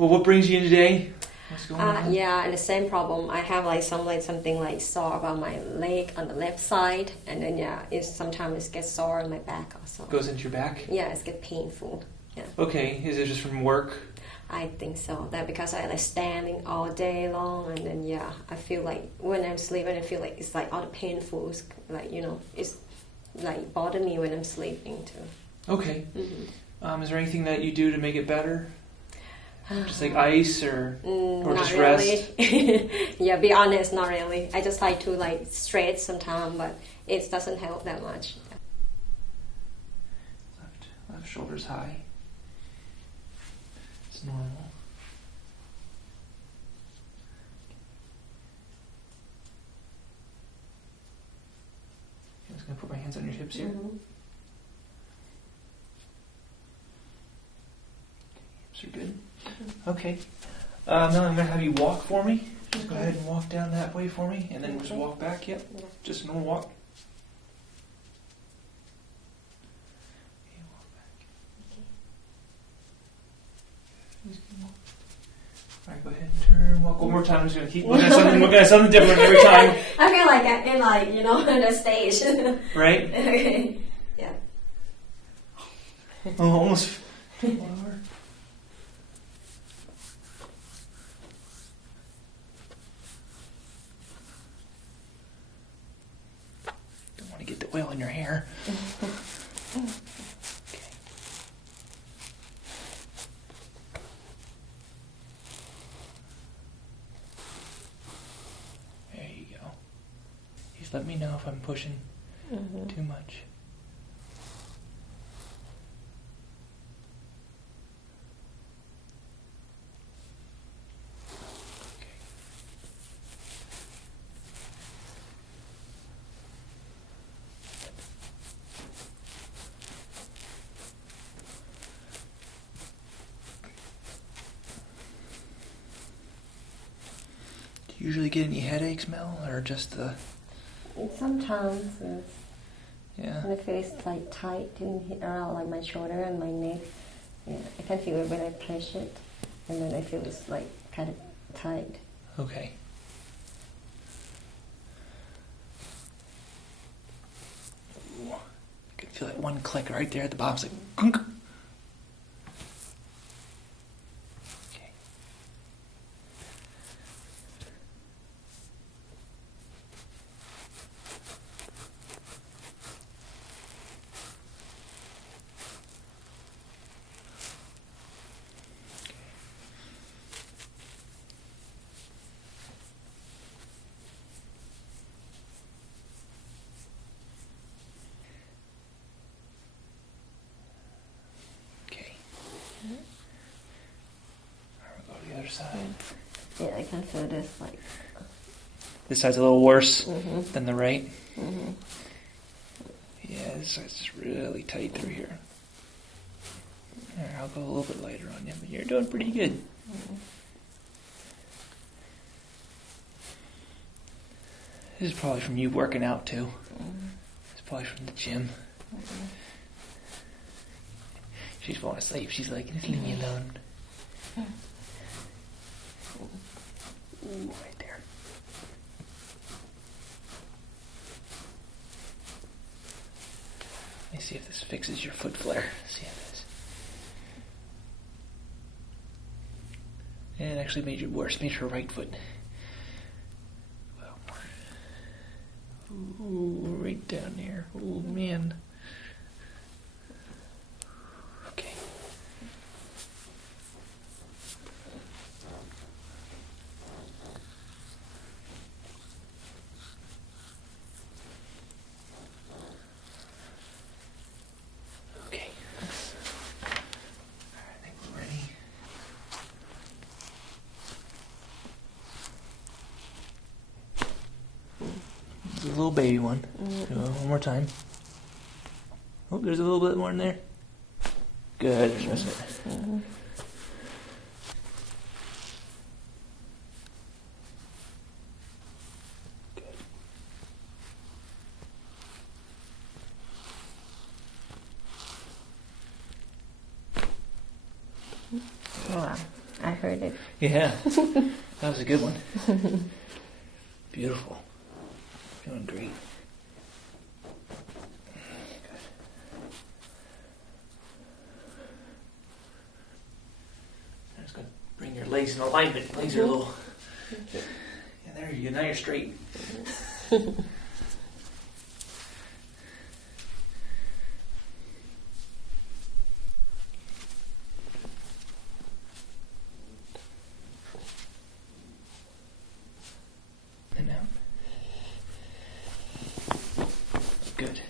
Well, what brings you in today? What's going on? Yeah, and the same problem. I have something like sore about my leg on the left side, and then sometimes it gets sore on my back also. Goes into your back? Yeah, it gets painful. Yeah. Okay, is it just from work? I think so. That because I like standing all day long, and then I feel like when I'm sleeping, I feel like it's like all the painful, like it's like bother me when I'm sleeping too. Okay. Mm-hmm. Is there anything that you do to make it better? Just like ice or just really. rest? Yeah, be honest, not really. I just like to like stretch sometimes, but it doesn't help that much. Left shoulder's high. It's normal. I'm just going to put my hands on your hips here. Mm-hmm. Hips are good. Okay. Now I'm going to have you walk for me. Just go ahead and walk down that way for me, and then just walk back. Yep. Yeah. Just a normal walk. Okay, walk back. Okay. All right, go ahead and turn. Walk one more time. I'm just going to keep looking at something different every time. I feel like I'm in the stage. Right? Okay. Yeah. Oh, almost. Get the oil in your hair. Okay. There you go. Just let me know if I'm pushing too much. Usually get any headaches, Mel, or just the... Sometimes, yes. Yeah. And I feel it's like tight around like my shoulder and my neck. Yeah, I can feel it when I push it, and then I feel it's like kind of tight. Okay. Ooh. I can feel that one click right there at the bottom. It's like, gunk. Side. Yeah, I can feel this like... This side's a little worse than the right? Mm-hmm. Yeah, this side's just really tight through here. All right, I'll go a little bit lighter on you, but you're doing pretty good. Mm-hmm. This is probably from you working out too. It's probably from the gym. She's falling asleep. She's like, just leave me alone. Ooh, right there. Let me see if this fixes your foot flare. See if it is. It actually made it worse. Made her right foot. Well, ooh, right down there. Oh man. Okay. A little baby one. So one more time. Oh, there's a little bit more in there. Good. There's most of it. Good. Wow. I heard it. Yeah, that was a good one. Beautiful. Feeling great. Good. I'm just going to bring your legs in alignment. Legs are a little... Yeah, there you go. Now you're straight. And out. Good.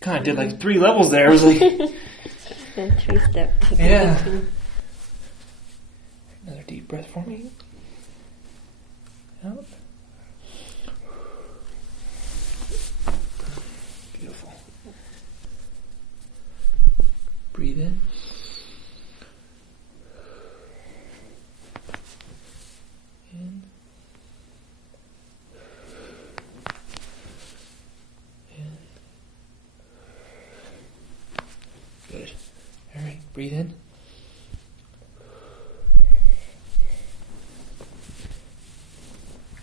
Kind of did like 3 levels there. I was like... And 3 steps. Yeah. Another deep breath for me. Out. Beautiful. Breathe in. In. In. Good. All right, breathe in.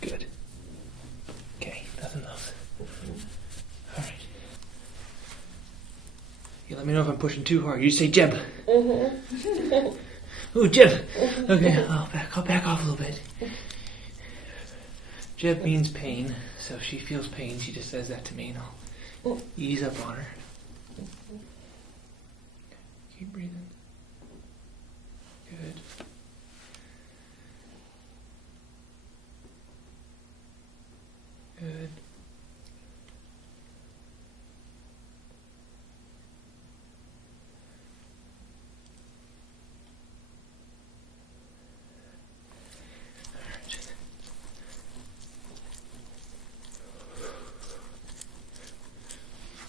Good. Okay, nothing else. All right. You let me know if I'm pushing too hard. You say Jeb. Ooh, Jeb. Okay, I'll back off a little bit. Jeb means pain, so if she feels pain, she just says that to me, and I'll ease up on her. Keep breathing. Good. Good.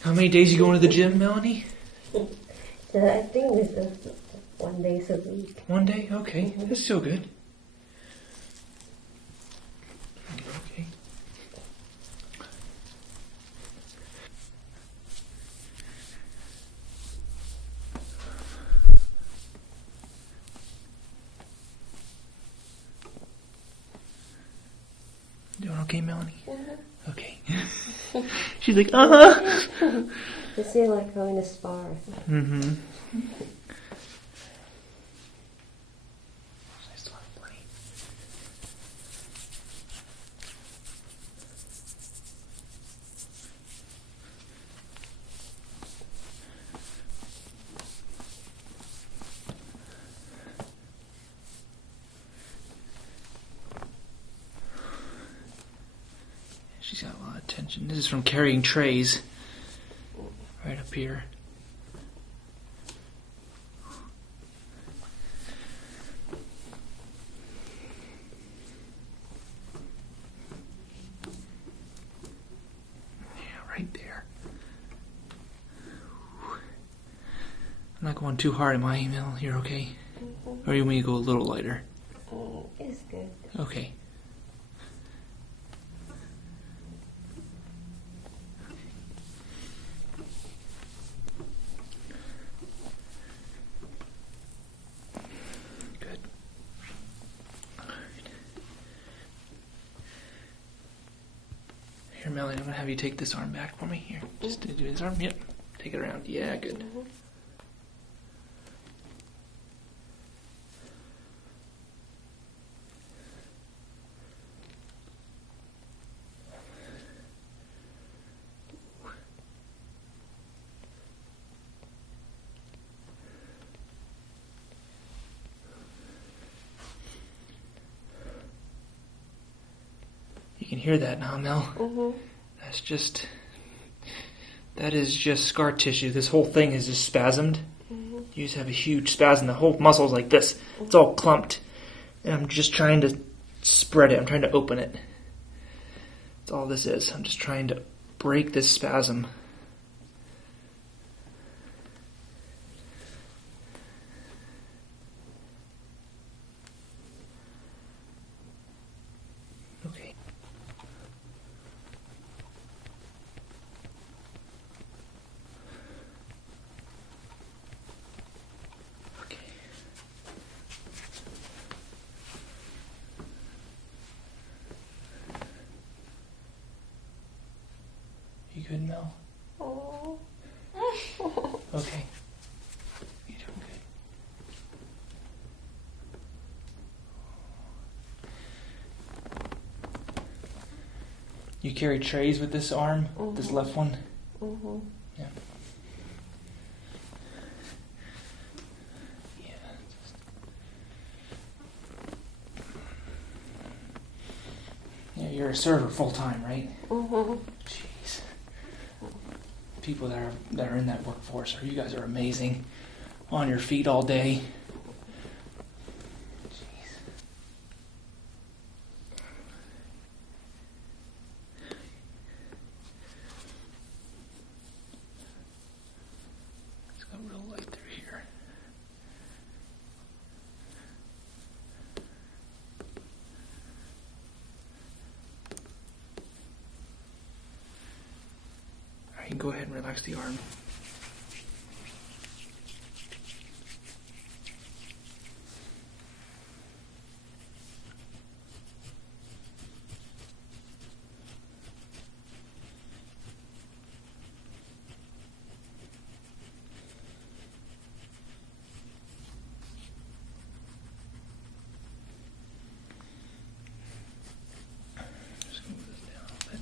How many days you going to the gym, Melanie? I think this is 1 day a week. 1 day? Okay, that's still good. Okay. Doing okay, Melanie? Okay. She's like, You see, like going to spar. Mm-hmm. She's got a lot of tension. This is from carrying trays. Right up here. Yeah, right there. I'm not going too hard, am I, Mel? You're okay? Or you want me to go a little lighter? It's good. Okay. Good. Here, Melanie, I'm going to have you take this arm back for me. Here, just to do this arm. Yep. Take it around. Yeah, good. You can hear that now, Mel. That is just scar tissue. This whole thing is just spasmed. You just have a huge spasm. The whole muscle's like this. It's all clumped. And I'm just trying to spread it. I'm trying to open it. That's all this is. I'm just trying to break this spasm. Okay. Okay. good now? Oh. Okay. You're doing good. You carry trays with this arm, this left one? Mm-hmm. Yeah. Yeah, you're a server full time, right? Mm-hmm. Jeez. People that are in that workforce, you guys are amazing. On your feet all day. Jeez. It's got real light through here. All right, go ahead and relax the arm. Just move this down a bit.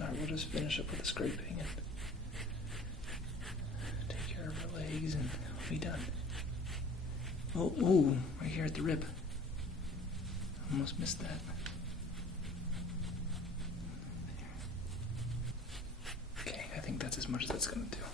All right, we'll just finish up with the scraping and take care of her legs and we'll be done. Oh, ooh, right here at the rib. Almost missed that. Okay, I think that's as much as that's going to do.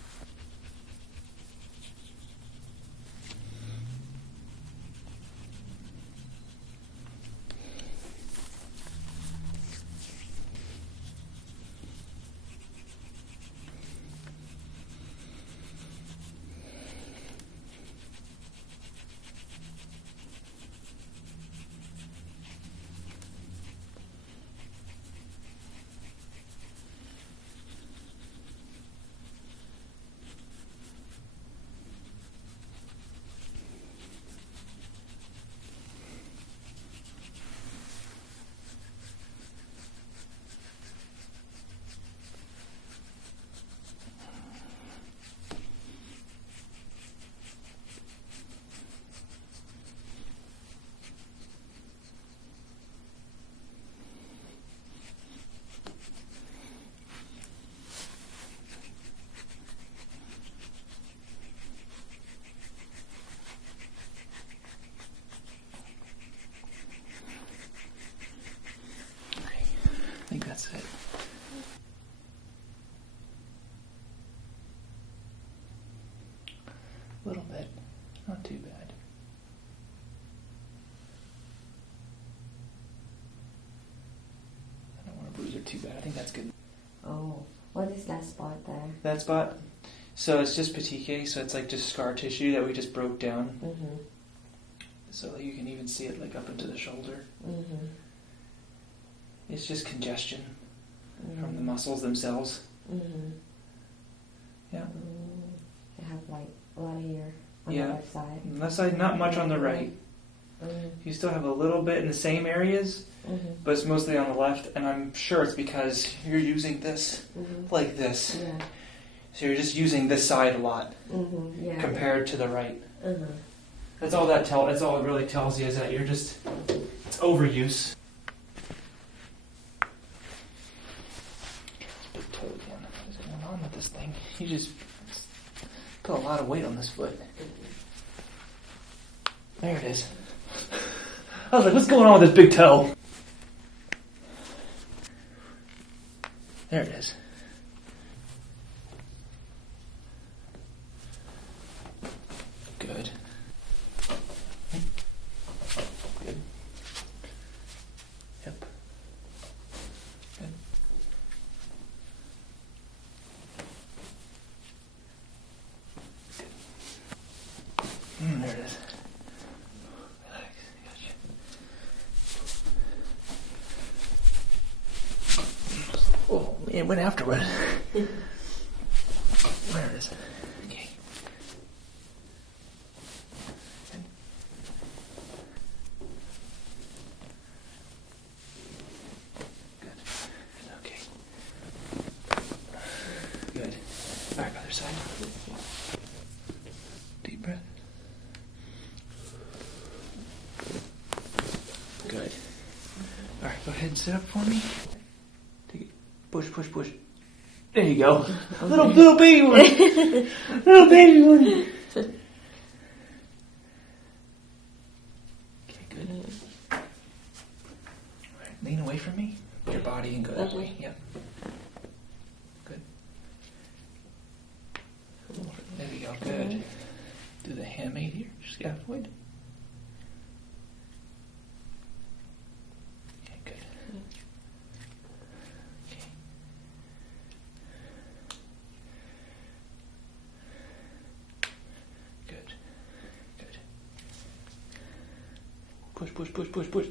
I think that's it. A little bit, not too bad. I don't want to bruise her too bad. I think that's good. Oh, what is that spot there? That spot? So it's just petechiae, so it's like just scar tissue that we just broke down. Mm-hmm. So you can even see it like up into the shoulder. Mm-hmm. It's just congestion from the muscles themselves. Mm-hmm. Yeah. I have like a lot here on Yeah. the left side. On the left side, not much on the right. Mm-hmm. You still have a little bit in the same areas, Mm-hmm. but it's mostly on the left, and I'm sure it's because you're using this Mm-hmm. like this. Yeah. So you're just using this side a lot Mm-hmm. Yeah. compared to the right. Mm-hmm. That's all it really tells you is that it's overuse. Big toe again. What is going on with this thing? You just put a lot of weight on this foot. There it is. I was like, what's going on with this big toe? There it is. Good. Good. Yep. Good. Good. There it is. Relax. Gotcha. Oh man, it went afterward. There it is. Okay. Good. Okay. Good. All right, other side. Deep breath. Good. All right, go ahead and sit up for me. Take it. Push, push, push. There you go. Little baby one. Little baby one. Okay, good. All right, lean away from me. Put your body and go that way. Yep. Good. There we go. Good. Do the hamate here. Scaphoid. Okay, good. Okay. Good. Good. Push, push, push, push, push.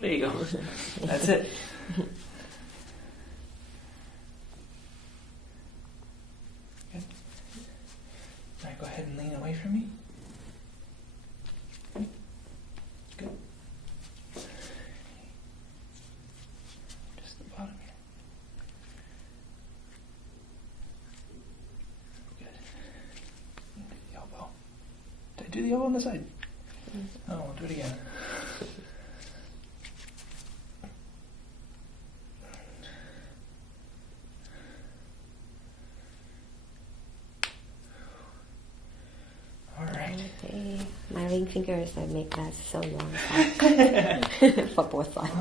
There you go. That's it. Good. All right, go ahead and lean away from me. Good. Just the bottom here. Good. The elbow. Did I do the elbow on the side? Oh, I'll do it again. All right. Okay. My ring fingers, I make that so long for both sides.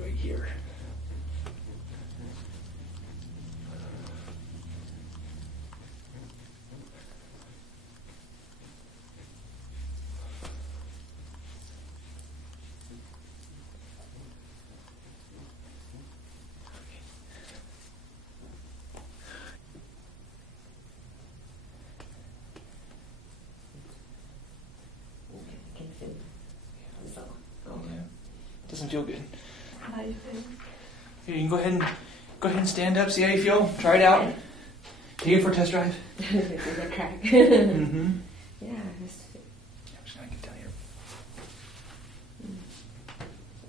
Right here. Can feel. So, Yeah. Doesn't feel good. how do you feel? Here, you can go ahead and stand up. See how you feel. Try it out. Take it for a test drive. There's a crack. Mm-hmm. Yeah, just I'm just gonna get down here.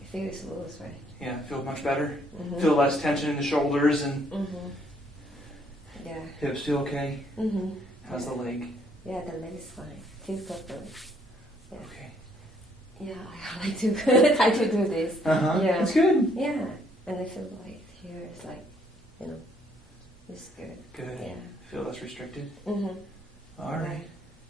I think it's loose, right? Yeah, feel much better. Mm-hmm. Feel less tension in the shoulders and Mm-hmm. Yeah. hips. Feel okay. Mm-hmm. How's the leg? Yeah, the leg is fine. Feels good. Yeah. Okay. Yeah, I like to do this. Uh-huh. Yeah. It's good. Yeah, and I feel like here is like, it's good. Good. Yeah. Feel less restricted. Mm-hmm. All right.